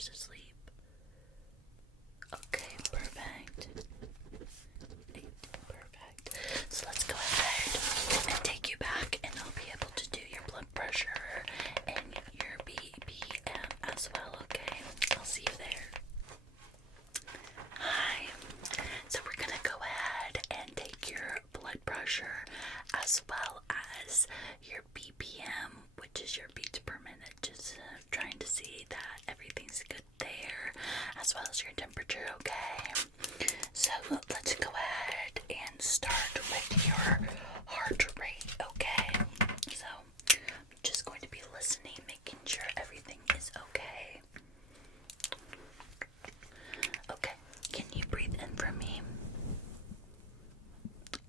hours of sleep. Okay, perfect. Perfect. So let's go ahead and take you back, and I'll be able to do your blood pressure and your BPM as well, okay? I'll see you there. Hi. So we're gonna go ahead and take your blood pressure as well as your BPM, which is your beats per minute, just trying to see that everything's good there, as well as your temperature, okay? So let's go ahead and start with your heart rate, okay? So I'm just going to be listening, making sure everything is okay. Okay, can you breathe in for me?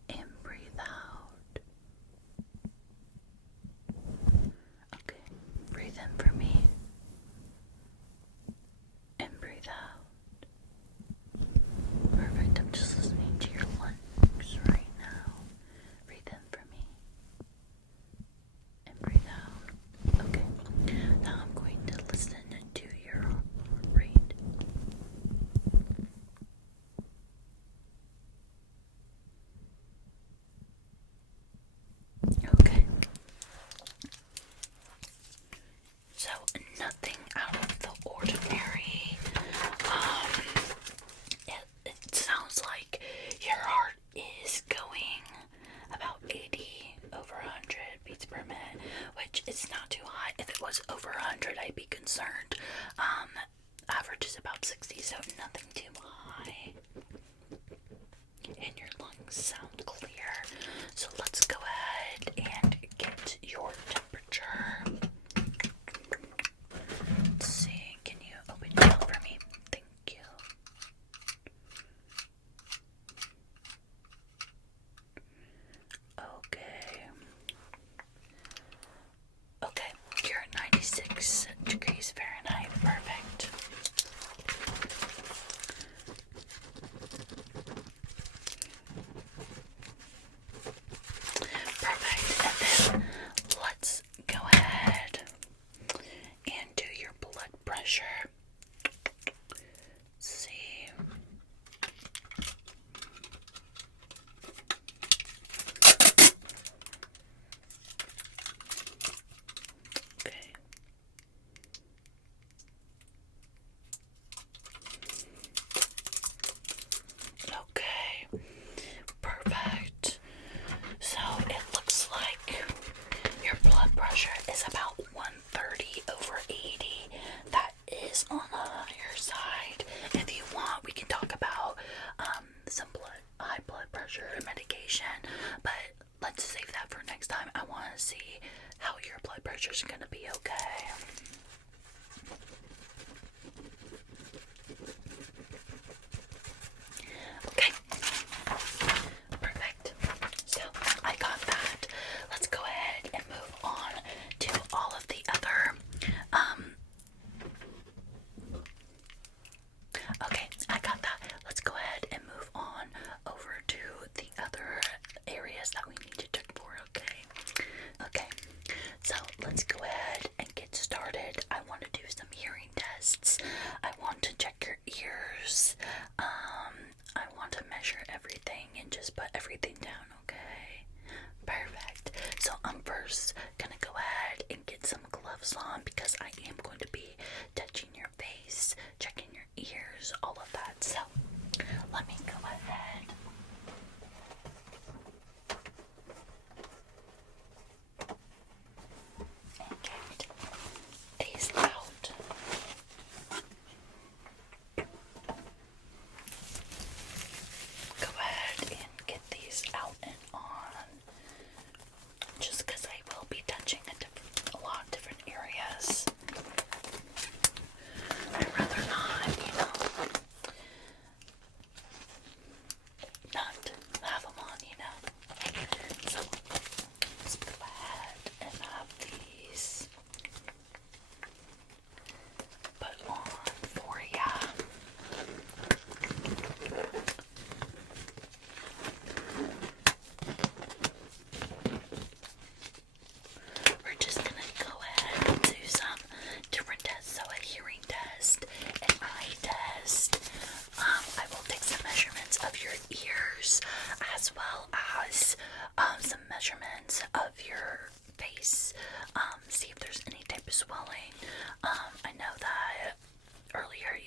And breathe out. Okay, breathe in for me. And breathe out. Perfect, I'm just listening to your lungs right now. Breathe in for me. And breathe out. Okay, now I'm going to listen to your heart rate. Okay. So nothing out of the ordinary. It sounds like your heart is going about 80 over 100 beats per minute, which is not too high. If it was over 100, I'd be concerned. Average is about 60, so nothing too high. And your lungs sound clear. So let's go ahead and get your temperature. Let's see, can you open your mouth for me? Thank you. Okay. Okay, you're at 96 degrees Fahrenheit. Perfect.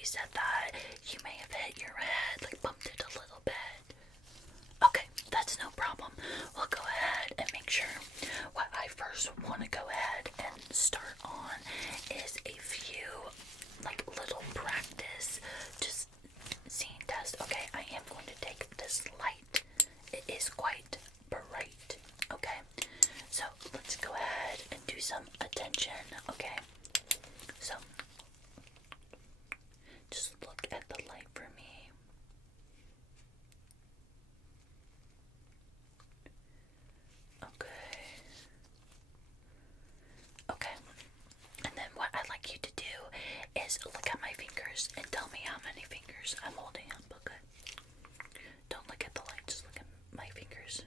you said that you may have hit your head, like bumped it a little bit. Okay, that's no problem. We'll go ahead and make sure. What I first want to go ahead and start on is a few, like, little practice, just scene test. Okay, I am going to take this light. It is quite bright. Okay, so let's go ahead and do some attention. Okay, so just look at the light for me. Okay. Okay. And then what I'd like you to do is look at my fingers and tell me how many fingers I'm holding up. Okay. Don't look at the light, just look at my fingers.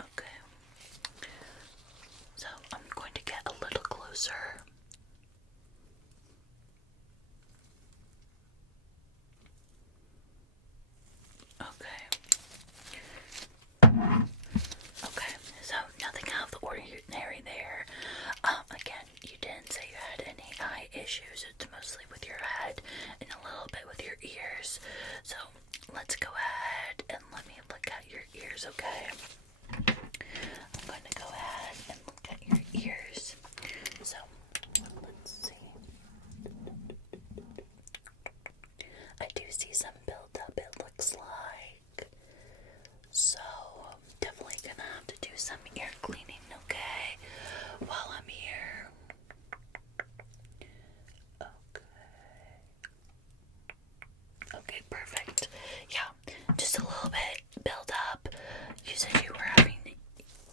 Okay. So I'm going to get a little closer. Okay. Okay, so nothing out of the ordinary there. Again, you didn't say you had any eye issues. It's mostly with your head and a little bit with your ears. So let's go ahead and let me look at your ears, okay? I'm going to go ahead and look at your ears. So let's see. I do see some buildup, it looks like. So I'm definitely gonna have to do some ear cleaning, okay? While I'm here. Okay. Okay, perfect. Yeah, just a little bit build up. You said you were having,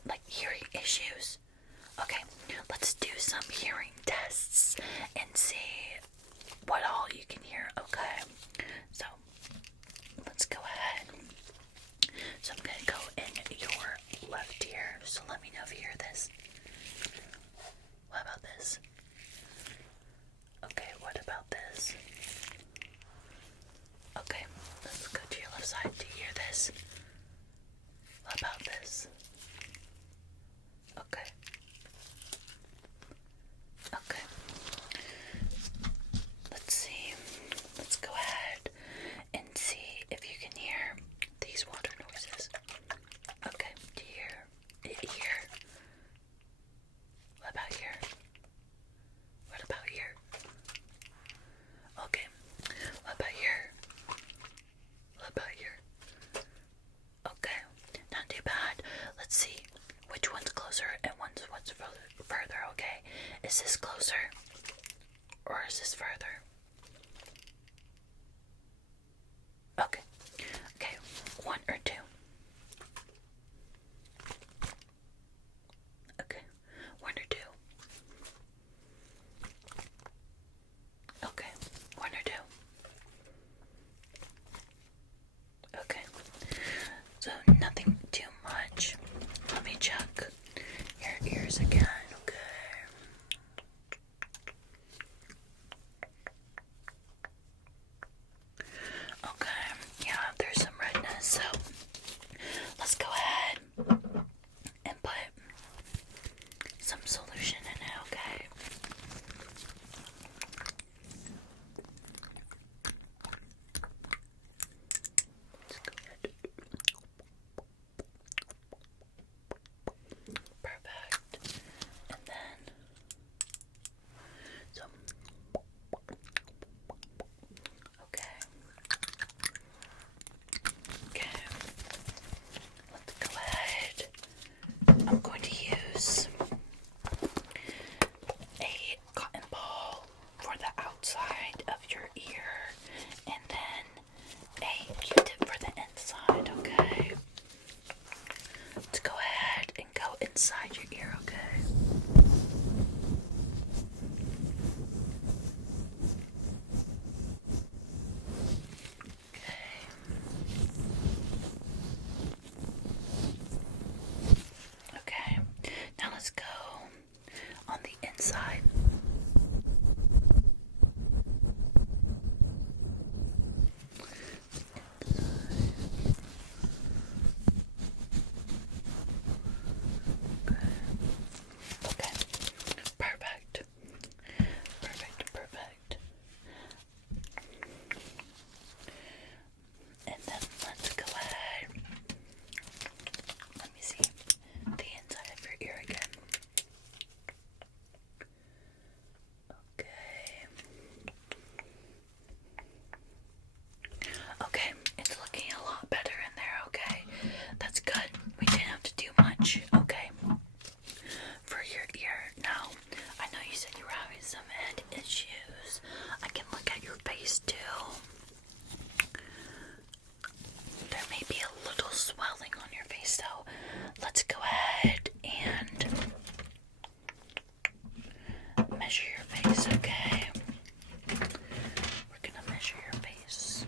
like, hearing issues. Okay, let's do some hearing tests and see what all you can hear, okay? So, let's go ahead. So I'm going to go in your left ear, so let me know if you hear this. What about this? Okay, what about this? Okay, let's go to your left side. Do you hear this? What about this? Okay. Okay. Let's see. Let's go ahead and see if you can hear these water noises. Okay, do you hear it here? What about here? What about here? Okay. What about here? What about here? Okay, not too bad. Let's see which one's closer and what's further, okay? Is this closer? Or is this further? Okay. Okay, 1 or 2. Okay, 1 or 2. Okay, 1 or 2. Okay, so nothing too much. Let me check your ears again, okay? face, okay? We're gonna measure your face.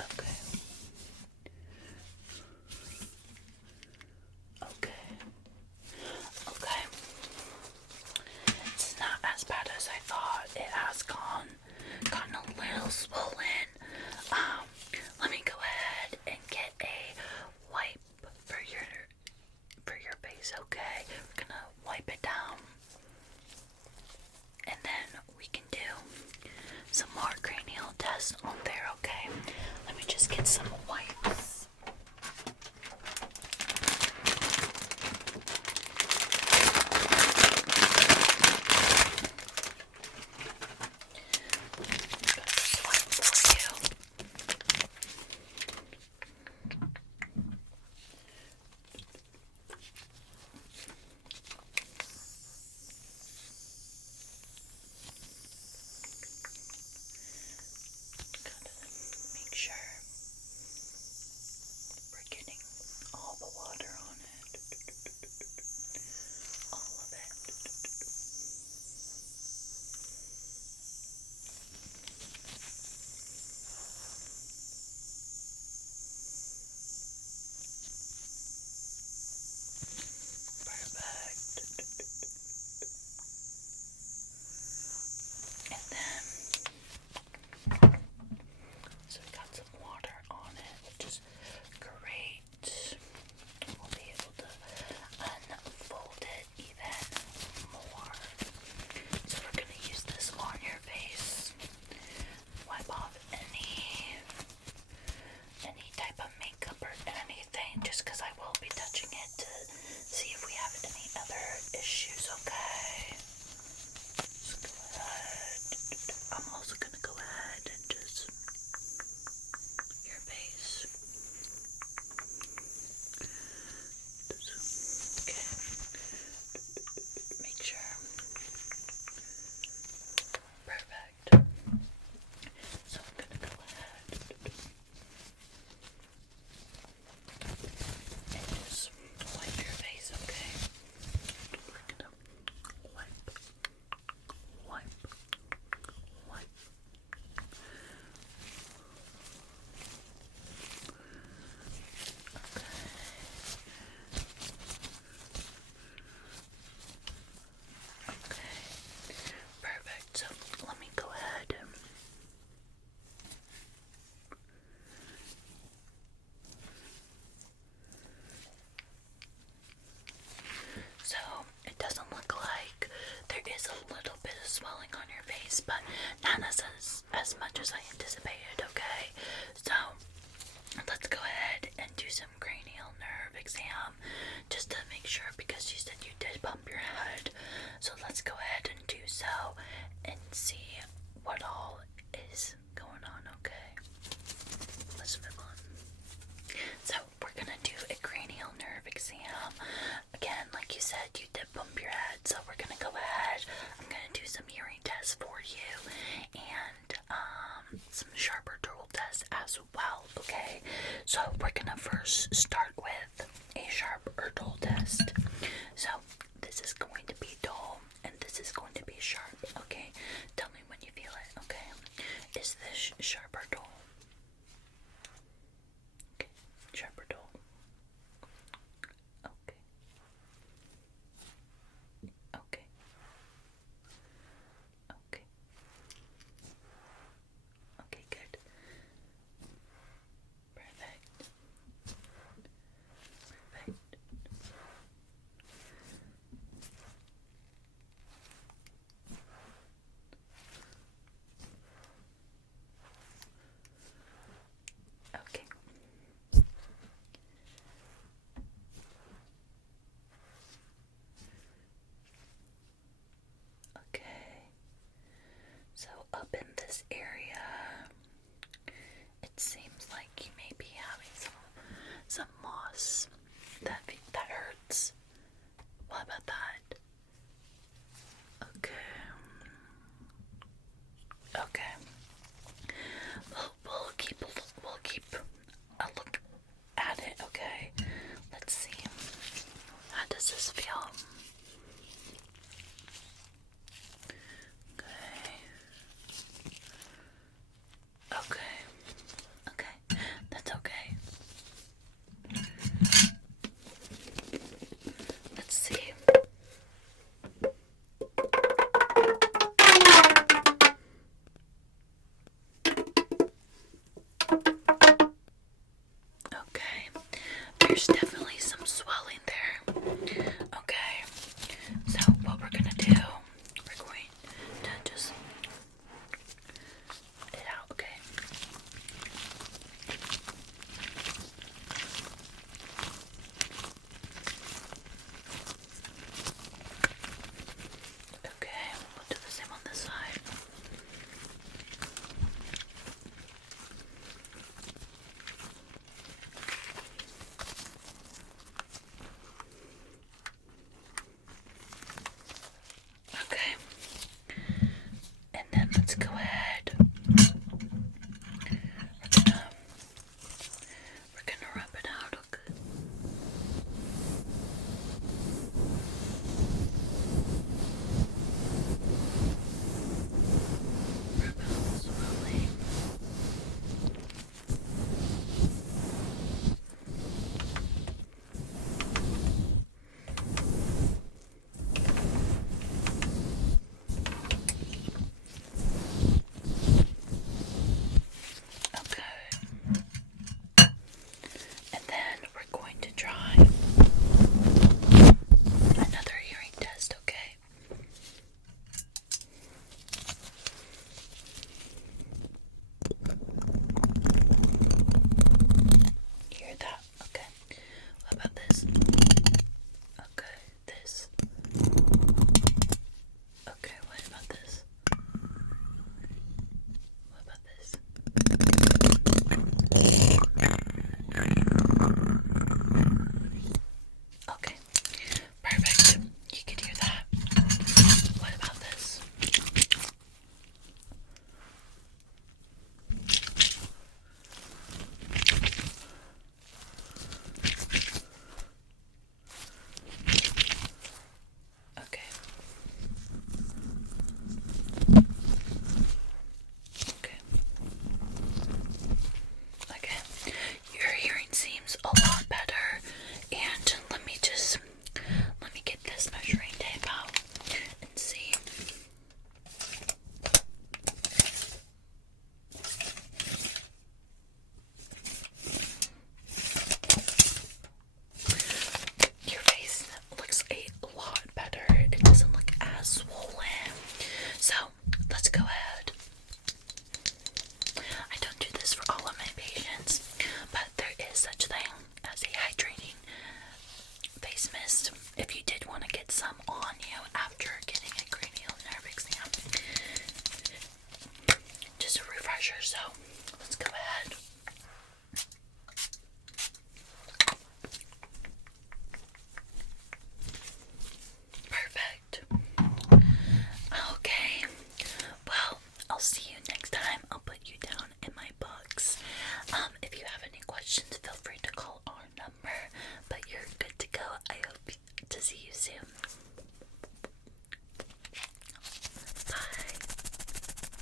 Okay. Okay. Okay. It's not as bad as I thought. It has gotten a little swollen. Let me go ahead and get a wipe for your face, okay? We're gonna wipe it down. And then we can do some more cranial tests on there, okay? Let me just get some wipes. Make sure we're getting all the water on it. All of it. Perfect. And then, so we got some water on it, which is great. We'll be able to unfold it even more. So we're going to use this on your face. Wipe off any type of makeup or anything, just because I will be touching it to see if we have any other issues, okay? Just go ahead. I'm also going to go ahead and just your face. Okay. Make sure. Perfect. So I'm going to go ahead and just wipe your face, okay? We're gonna wipe. Okay, perfect. So let me go ahead and so it doesn't look like there is a little bit of swelling on your face, but not as much as I anticipated, okay? So let's go ahead and do some cranial nerve exam just to make sure, because you said you did bump your head. So let's go ahead and do so and see what all is going on, okay? Let's move on. So we're gonna do a cranial nerve exam. Again, like you said, you did bump your head, so we're gonna go ahead. I'm gonna do some hearing tests for you and some sharper tool tests as well, okay? So we're gonna first start with a sharper tool test. So this is going to be dull and this is going to be sharp, okay? Tell me when you feel it, okay? Is this sharp or dull? Okay, sharp or dull? Okay. Okay. Okay. Okay, good. Perfect. Perfect. Okay. Okay. So up in this area